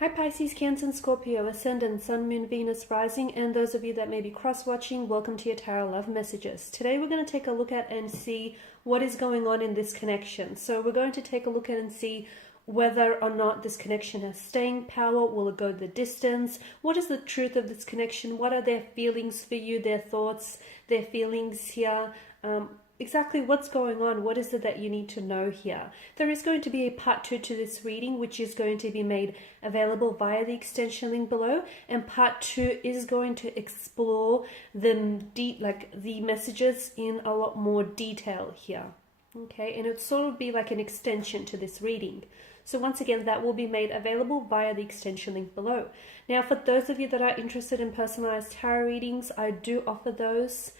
Hi Pisces, Cancer and Scorpio, Ascendant, Sun, Moon, Venus, Rising, and those of you that may be cross-watching, welcome to your Tarot Love Messages. Today we're going to take a look at and see what is going on in this connection. So we're going to take a look at and see whether or not this connection has staying power. Will it go the distance? What is the truth of this connection? What are their feelings for you, their thoughts, their feelings here? Exactly what's going on, what is it that you need to know here. There is going to be a part 2 to this reading, which is going to be made available via the extension link below, and part 2 is going to explore the messages in a lot more detail here. Okay, and it'll sort of be like an extension to this reading. So once again, that will be made available via the extension link below. Now, for those of you that are interested in personalized tarot readings, I do offer those.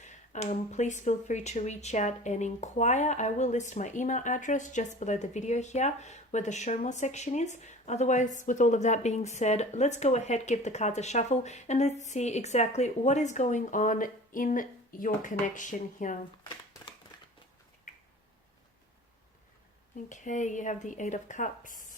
Please feel free to reach out and inquire. I will list my email address just below the video here where the show more section is. Otherwise, with all of that being said, let's go ahead, give the cards a shuffle, and let's see exactly what is going on in your connection here. Okay, you have the Eight of Cups.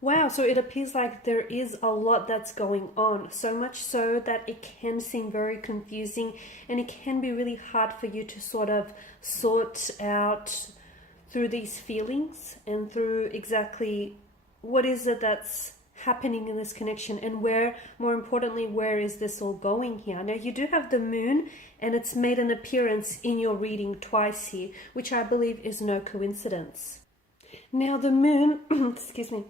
Wow, so it appears like there is a lot that's going on, so much so that it can seem very confusing and it can be really hard for you to sort of sort out through these feelings and through exactly what is it that's happening in this connection and where, more importantly, where is this all going here. Now, you do have the moon and it's made an appearance in your reading twice here, which I believe is no coincidence. Now, the moon, excuse me,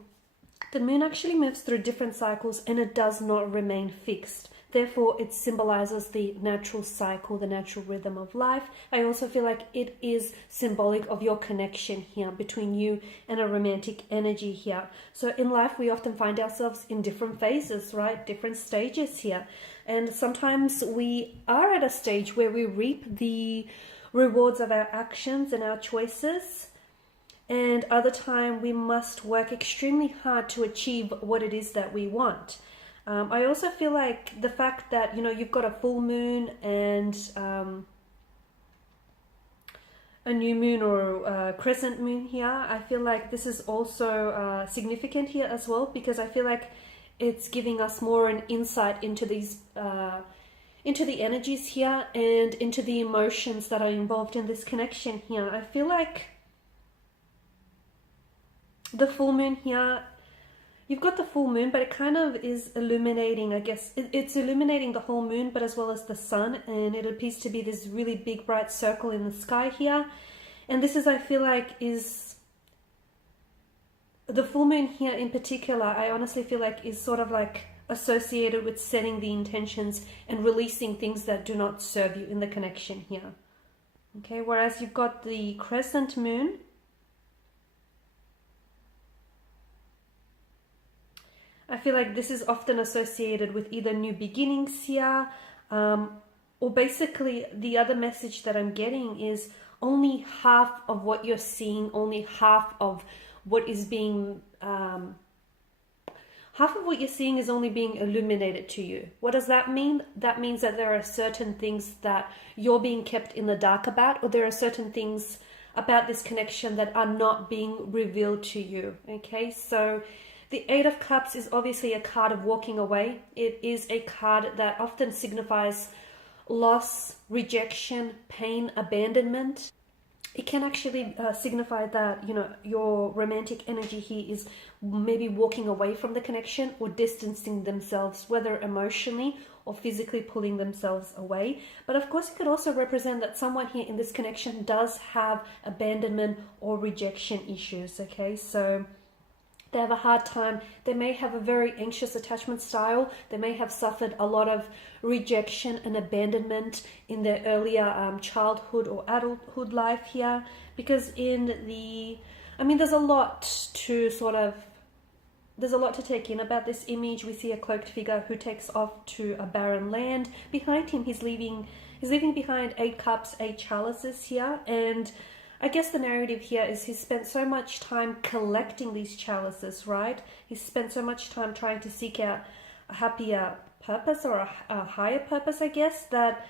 the moon actually moves through different cycles and it does not remain fixed. Therefore, it symbolizes the natural cycle, the natural rhythm of life. I also feel like it is symbolic of your connection here between you and a romantic energy here. So in life, we often find ourselves in different phases, right? Different stages here. And sometimes we are at a stage where we reap the rewards of our actions and our choices. And other time we must work extremely hard to achieve what it is that we want. I also feel like the fact that, you know, you've got a full moon and a new moon or a crescent moon here. I feel like this is also significant here as well, because I feel like it's giving us more an insight into these into the energies here and into the emotions that are involved in this connection here. I feel like the full moon here, you've got the full moon, but it kind of is illuminating, I guess. It's illuminating the whole moon, but as well as the sun. And it appears to be this really big, bright circle in the sky here. And this is, I feel like, is the full moon here in particular, I honestly feel like is sort of like associated with setting the intentions and releasing things that do not serve you in the connection here. Okay, whereas you've got the crescent moon, I feel like this is often associated with either new beginnings here, or basically the other message that I'm getting is only half of what you're seeing, only half of what is being, half of what you're seeing is only being illuminated to you. What does that mean? That means that there are certain things that you're being kept in the dark about, or there are certain things about this connection that are not being revealed to you. Okay, so the Eight of Cups is obviously a card of walking away. It is a card that often signifies loss, rejection, pain, abandonment. It can actually signify that, you know, your romantic energy here is maybe walking away from the connection or distancing themselves, whether emotionally or physically pulling themselves away. But of course, it could also represent that someone here in this connection does have abandonment or rejection issues, okay? So they have a hard time. They may have a very anxious attachment style. They may have suffered a lot of rejection and abandonment in their earlier childhood or adulthood life here. Because in the, I mean, there's a lot to sort of there's a lot to take in about this image. We see a cloaked figure who takes off to a barren land. Behind him, he's leaving behind 8 cups, 8 chalices here. And I guess the narrative here is he's spent so much time collecting these chalices, right? He's spent so much time trying to seek out a happier purpose, or a higher purpose, I guess, that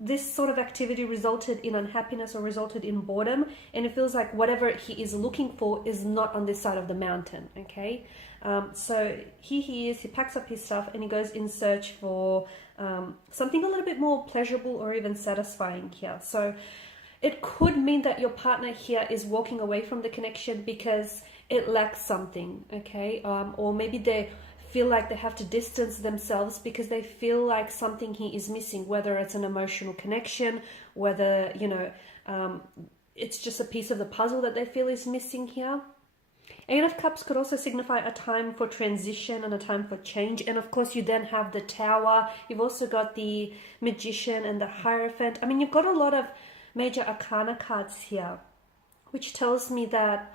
this sort of activity resulted in unhappiness or resulted in boredom, and it feels like whatever he is looking for is not on this side of the mountain, okay? So here he is, he packs up his stuff and he goes in search for something a little bit more pleasurable or even satisfying here. So it could mean that your partner here is walking away from the connection because it lacks something, okay? Or maybe they feel like they have to distance themselves because they feel like something he is missing, whether it's an emotional connection, whether, you know, it's just a piece of the puzzle that they feel is missing here. 8 of Cups could also signify a time for transition and a time for change. And of course, you then have the Tower. You've also got the Magician and the Hierophant. I mean, you've got a lot of major arcana cards here, which tells me that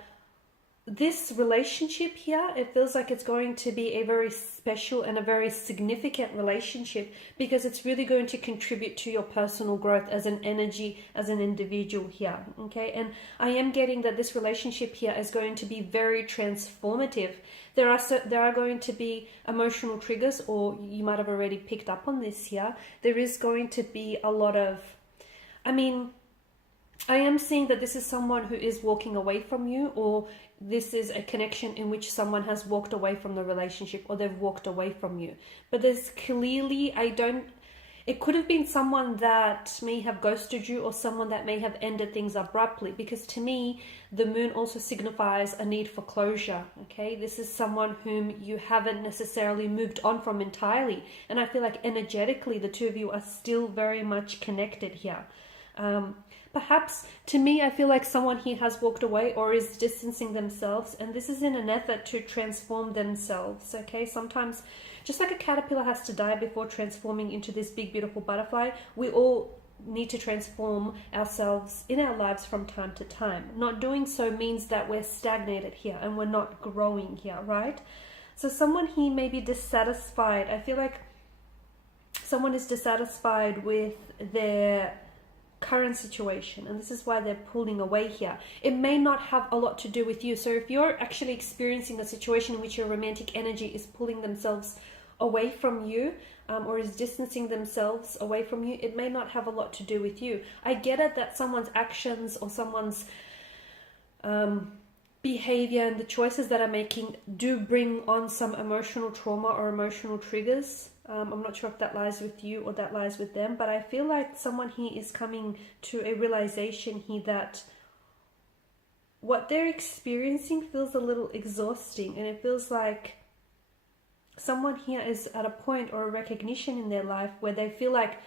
this relationship here, it feels like it's going to be a very special and a very significant relationship, because it's really going to contribute to your personal growth as an energy, as an individual here, okay? And I am getting that this relationship here is going to be very transformative. There are going to be emotional triggers, or you might have already picked up on this here. There is going to be a lot of, I mean, I am seeing that this is someone who is walking away from you, or this is a connection in which someone has walked away from the relationship, or they've walked away from you. But there's clearly, it could have been someone that may have ghosted you, or someone that may have ended things abruptly, because to me, the moon also signifies a need for closure, okay? This is someone whom you haven't necessarily moved on from entirely. And I feel like energetically, the two of you are still very much connected here. Perhaps, to me, I feel like someone here has walked away or is distancing themselves, and this is in an effort to transform themselves, okay? Sometimes, just like a caterpillar has to die before transforming into this big, beautiful butterfly, we all need to transform ourselves in our lives from time to time. Not doing so means that we're stagnated here and we're not growing here, right? So someone here may be dissatisfied. I feel like someone is dissatisfied with their current situation, and this is why they're pulling away here. It may not have a lot to do with you. So if you're actually experiencing a situation in which your romantic energy is pulling themselves away from you, or is distancing themselves away from you, it may not have a lot to do with you. I get it that someone's actions or someone's behavior and the choices that are making do bring on some emotional trauma or emotional triggers. I'm not sure if that lies with you or that lies with them, but I feel like someone here is coming to a realization here that what they're experiencing feels a little exhausting, and it feels like someone here is at a point or a recognition in their life where they feel like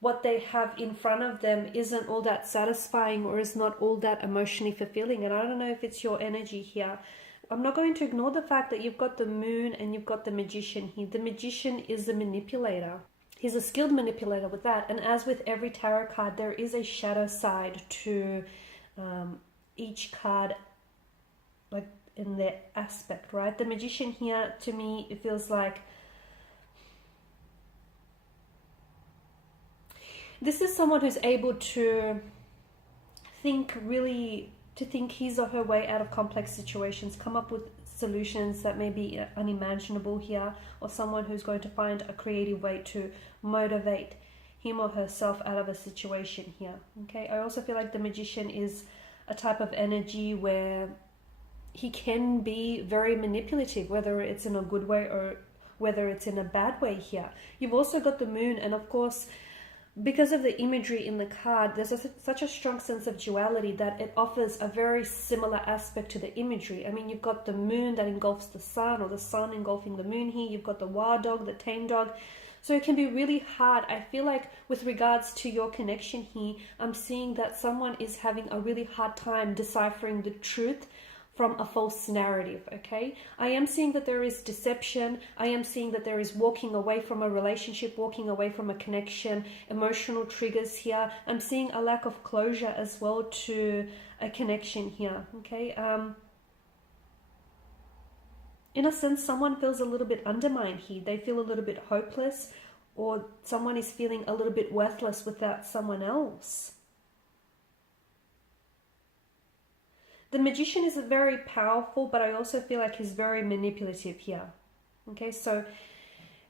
what they have in front of them isn't all that satisfying or is not all that emotionally fulfilling. And I don't know if it's your energy here. I'm not going to ignore the fact that you've got the moon and you've got the magician here. The magician is a manipulator. He's a skilled manipulator with that. And as with every tarot card, there is a shadow side to each card, like in their aspect, right? The magician here, to me, it feels like this is someone who's able to think his or her way out of complex situations, come up with solutions that may be unimaginable here, or someone who's going to find a creative way to motivate him or herself out of a situation here, okay? I also feel like the magician is a type of energy where he can be very manipulative, whether it's in a good way or whether it's in a bad way here. You've also got the moon, and of course, because of the imagery in the card, there's such a strong sense of duality that it offers a very similar aspect to the imagery. I mean, you've got the moon that engulfs the sun, or the sun engulfing the moon here. You've got the wild dog, the tame dog. So it can be really hard. I feel like with regards to your connection here, I'm seeing that someone is having a really hard time deciphering the truth from a false narrative, okay? I am seeing that there is deception. I am seeing that there is walking away from a relationship, walking away from a connection, emotional triggers here. I'm seeing a lack of closure as well to a connection here, okay? In a sense, someone feels a little bit undermined here. They feel a little bit hopeless, or someone is feeling a little bit worthless without someone else. The Magician is very powerful, but I also feel like he's very manipulative here. Okay, so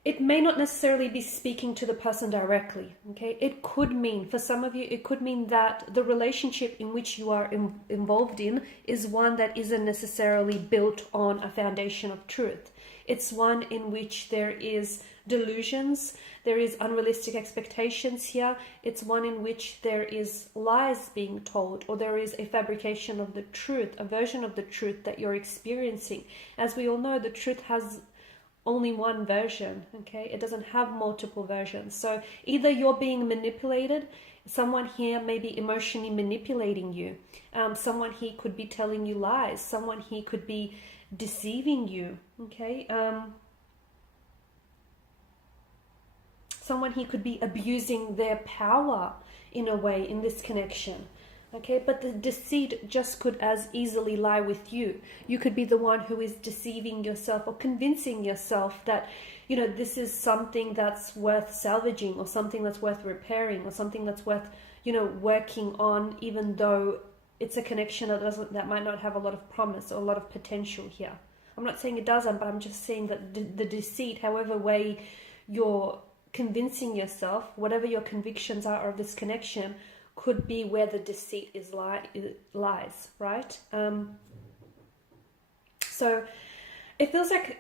it may not necessarily be speaking to the person directly. Okay, it could mean, for some of you, it could mean that the relationship in which you are involved in is one that isn't necessarily built on a foundation of truth. It's one in which there is delusions, there is unrealistic expectations here. It's one in which there is lies being told, or there is a fabrication of the truth, a version of the truth that you're experiencing. As we all know, the truth has only one version, okay? It doesn't have multiple versions. So either you're being manipulated, someone here may be emotionally manipulating you. Someone here could be telling you lies. Someone here could be deceiving you, okay? Someone here could be abusing their power in a way in this connection. Okay, but the deceit just could as easily lie with you. You could be the one who is deceiving yourself or convincing yourself that, you know, this is something that's worth salvaging, or something that's worth repairing, or something that's worth, you know, working on, even though it's a connection that might not have a lot of promise or a lot of potential here. I'm not saying it doesn't, but I'm just saying that the deceit, however way you're convincing yourself, whatever your convictions are of this connection, could be where the deceit lies, right? So it feels like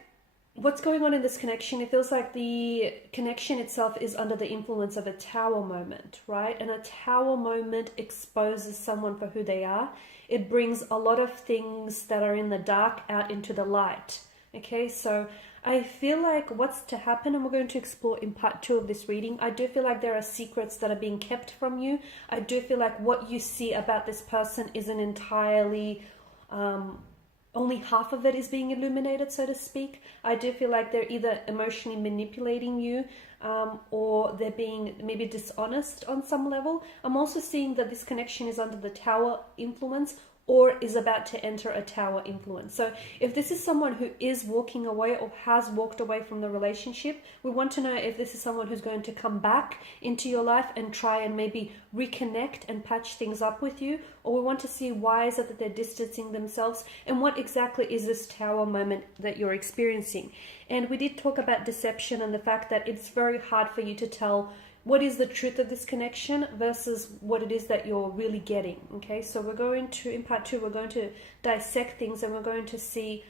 what's going on in this connection, it feels like the connection itself is under the influence of a tower moment, right? And a tower moment exposes someone for who they are. It brings a lot of things that are in the dark out into the light. Okay, so I feel like what's to happen, and we're going to explore in part 2 of this reading, I do feel like there are secrets that are being kept from you. I do feel like what you see about this person isn't entirely, only half of it is being illuminated, so to speak. I do feel like they're either emotionally manipulating you, or they're being maybe dishonest on some level. I'm also seeing that this connection is under the tower influence, or is about to enter a tower influence. So if this is someone who is walking away or has walked away from the relationship, we want to know if this is someone who's going to come back into your life and try and maybe reconnect and patch things up with you, or we want to see why is it that they're distancing themselves, and what exactly is this tower moment that you're experiencing. And we did talk about deception and the fact that it's very hard for you to tell what is the truth of this connection versus what it is that you're really getting. Okay, so we're going to, in part 2, we're going to dissect things, and we're going to see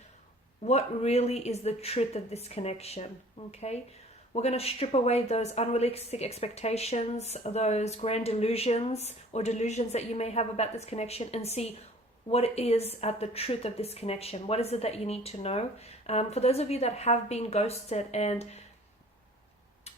what really is the truth of this connection. Okay, we're going to strip away those unrealistic expectations, those grand delusions or delusions that you may have about this connection, and see what is at the truth of this connection. What is it that you need to know? For those of you that have been ghosted and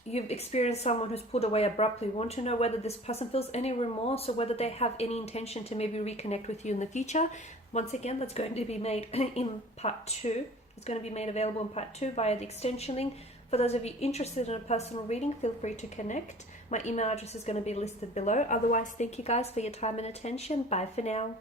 you've experienced someone who's pulled away abruptly, want to know whether this person feels any remorse or whether they have any intention to maybe reconnect with you in the future. Once again, that's going to be made in part 2. It's going to be made available in part 2 via the extension link. For those of you interested in a personal reading, feel free to connect. My email address is going to be listed below. Otherwise, thank you guys for your time and attention. Bye for now.